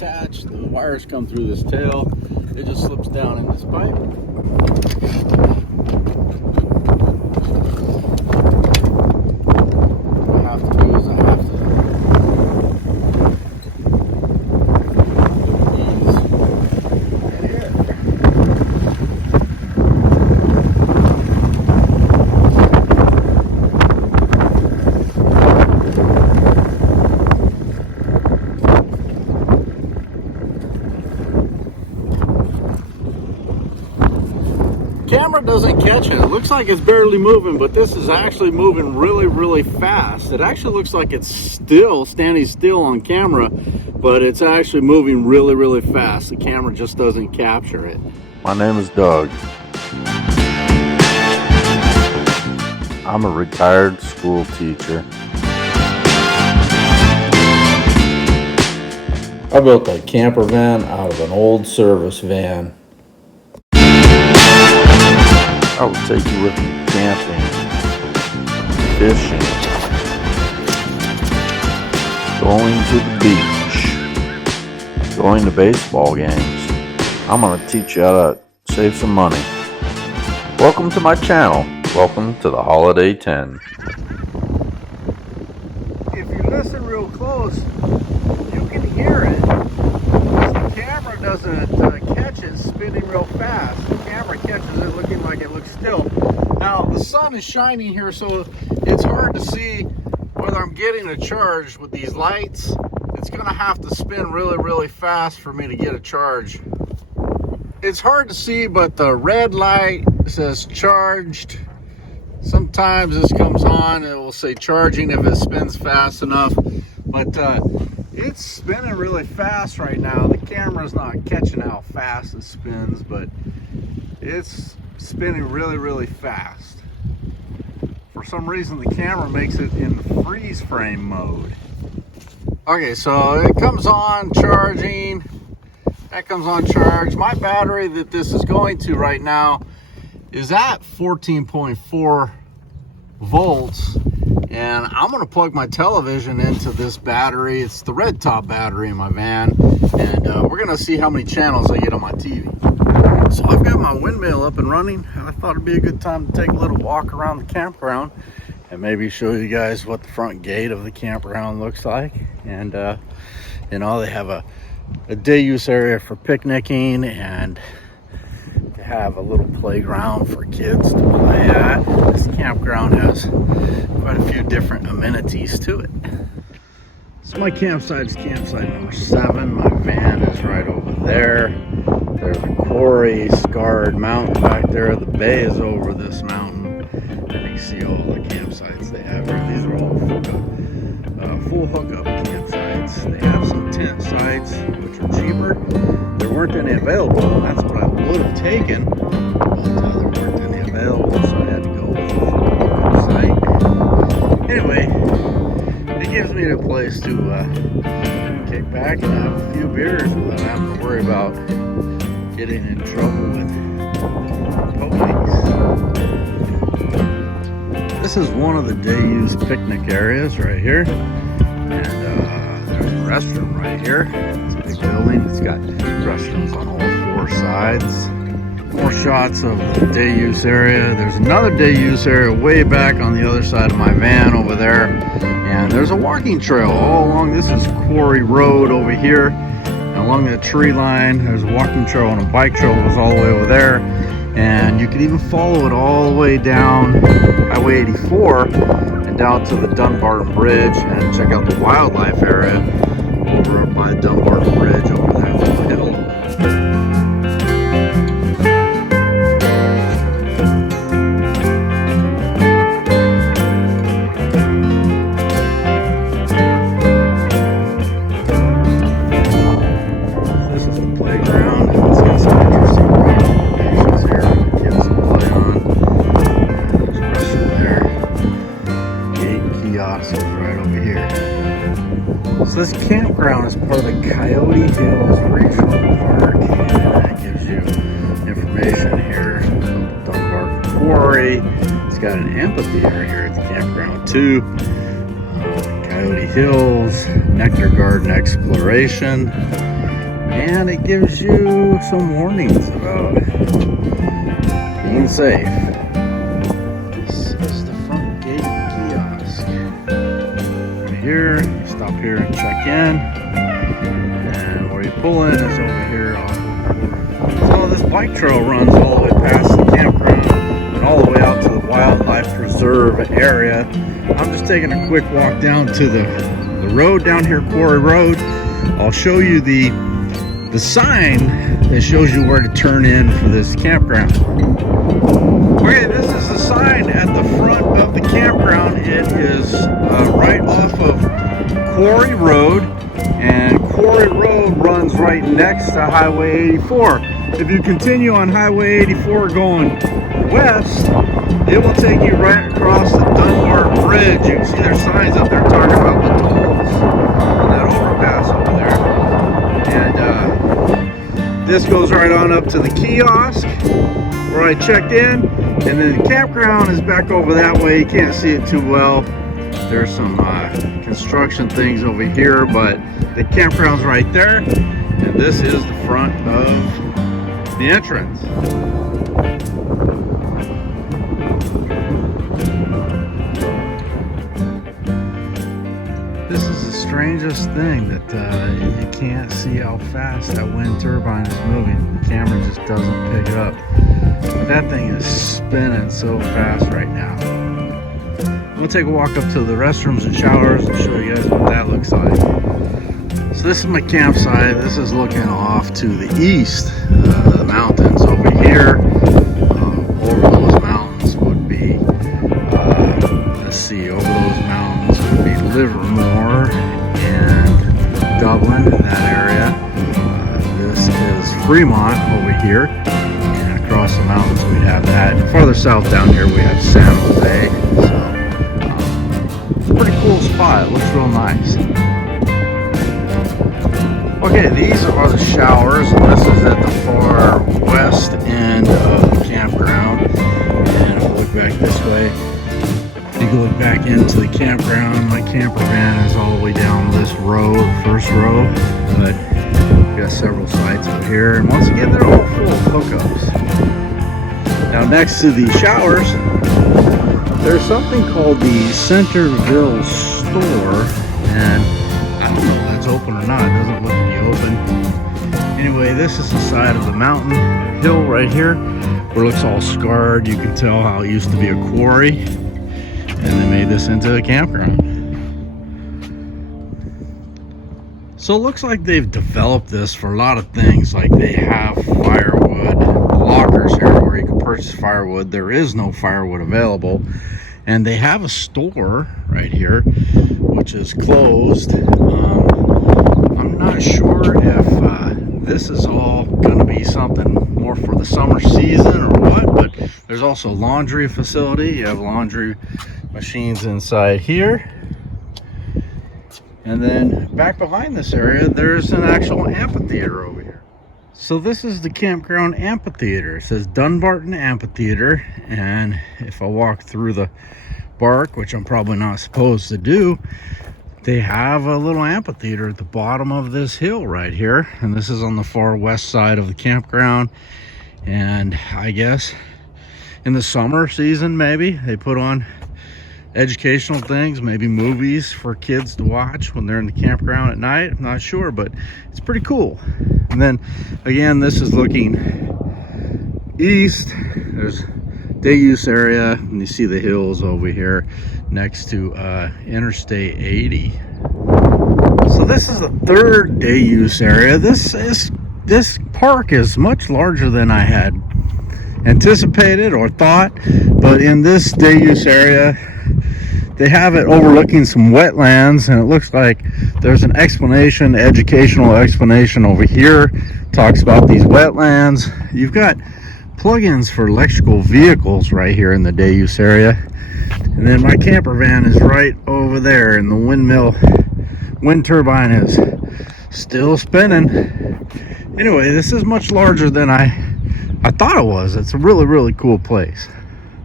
attached. The wires come through this tail. It just slips down in this pipe. What I have to do is I have to camera doesn't catch it. It looks like it's barely moving, but this is actually moving really fast. It actually looks like it's still standing still on camera, but it's actually moving really fast. The camera just doesn't capture it. My name is Doug. I'm a retired school teacher. I built a camper van out of an old service van. I will take you with me camping, fishing, going to the beach, going to baseball games. I'm going to teach you how to save some money. Welcome to my channel. Welcome to the Holiday Tinn. If you listen real close, you can hear it. The camera doesn't catch it spinning real fast. The camera catches it looking like it looks still. Now, the sun is shining here, so it's hard to see whether I'm getting a charge with these lights. It's going to have to spin really fast for me to get a charge. It's hard to see, but the red light says charged. Sometimes this comes on, it will say charging if it spins fast enough, but it's spinning really fast right now. The camera's not catching how fast it spins, but it's spinning really fast. For some reason, the camera makes it in freeze frame mode. Okay, so it comes on charging. That comes on charge. My battery that this is going to right now is at 14.4 volts, and I'm going to plug my television into this battery. It's the red top battery in my van, and we're going to see how many channels I get on my TV. So I've got my windmill up and running, and I thought it'd be a good time to take a little walk around the campground and maybe show you guys what the front gate of the campground looks like. And you know, they have a day use area for picnicking, and they have a little playground for kids to play at. This campground has quite a few different amenities to it. So my campsite is campsite number 7. My van is right over there. There's a quarry scarred mountain back there. The bay is over this mountain, and you can see all the campsites they have here. These are all full hookup campsites. They have some tent sites, which are cheaper. There weren't any available, and that's what I would have taken, but there weren't any available, so I had to go with a full hookup site. Anyway, it gives me a place to kick back and have a few beers without having to worry about getting in trouble with police. This is one of the day-use picnic areas right here, and there's a restroom right here. It's a big building. It's got restrooms on all 4 sides. More shots of the day-use area. There's another day-use area way back on the other side of my van over there, and there's a walking trail all along. This is Quarry Road over here. Along the tree line, there's a walking trail, and a bike trail goes all the way over there, and you can even follow it all the way down Highway 84 and down to the Dumbarton Bridge and check out the wildlife area over by Dumbarton Bridge over that little hill. So this campground is part of the Coyote Hills Regional Park, and that gives you information here about the Dumbarton Quarry. It's got an amphitheater here at the campground too. Coyote Hills, Nectar Garden Exploration. and it gives you some warnings about being safe. This is the front gate kiosk. Right here, you stop here and check in, and where you pull in is over here. So this bike trail runs all the way past the campground and all the way out to the wildlife preserve area. I'm just taking a quick walk down to the road down here, Quarry Road. I'll show you the sign that shows you where to turn in for this campground. Okay, this is the sign at the front of the campground. It is right off of Quarry Road, and Quarry Road runs right next to Highway 84. If you continue on Highway 84 going west, it will take you right across the Dumbarton Bridge. You can see their signs up there talking about the tolls on that overpass over there. And this goes right on up to the kiosk where I checked in, and then the campground is back over that way. You can't see it too well. There's some construction things over here, but the campground's right there, and this is the front of the entrance. This is the strangest thing that you can't see how fast that wind turbine is moving. The camera just doesn't pick it up. But that thing is spinning so fast right now. We'll take a walk up to the restrooms and showers and show you guys what that looks like. So this is my campsite. This is looking off to the east. The mountains over here. Over those mountains would be, let's see, over those mountains would be Livermore and Dublin in that area. This is Fremont over here. And across the mountains we have that. And farther south down here we have San Jose. So it's a pretty cool spot. It looks real nice. Okay, these are the showers, and this is at the far west end of the campground. And if I look back this way, you can look back into the campground. My camper van is all the way down this row, first row, but we've got several sites up here. And once again, they're all full of hookups. Now, next to the showers, there's something called the Centerville Store, and I don't know if that's open or not. It doesn't look to be open. Anyway, this is the side of the mountain hill right here where it looks all scarred. You can tell how it used to be a quarry, and they made this into a campground. So it looks like they've developed this for a lot of things. Like they have firewood lockers here where you can purchase firewood. There is no firewood available. And they have a store right here which is closed. I'm not sure if this is all going to be something more for the summer season or what, but there's also a laundry facility. You have laundry machines inside here. And then back behind this area, there's an actual amphitheater over here. So this is the campground amphitheater. It says Dumbarton Amphitheater. And if I walk through the bark, which I'm probably not supposed to do, they have a little amphitheater at the bottom of this hill right here. And this is on the far west side of the campground. And I guess in the summer season, maybe they put on educational things, maybe movies for kids to watch when they're in the campground at night. I'm not sure, but it's pretty cool. And then again, this is looking east. There's day use area, and you see the hills over here next to Interstate 80. So this is the third day use area. This park is much larger than I had anticipated or thought, but in this day use area they have it overlooking some wetlands, and it looks like there's an explanation, educational explanation over here. Talks about these wetlands. You've got plugins for electrical vehicles right here in the day use area. And then my camper van is right over there, and the wind turbine is still spinning. Anyway, this is much larger than I thought it was. It's a really, really cool place.